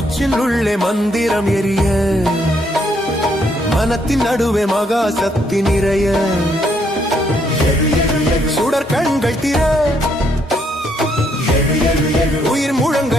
மூச்சில் உள்ளே மந்திரம் எரிய மனத்தின் நடுவே மகா சக்தி நிறைய சுடர் கண்கள் திற உயிர் முழங்க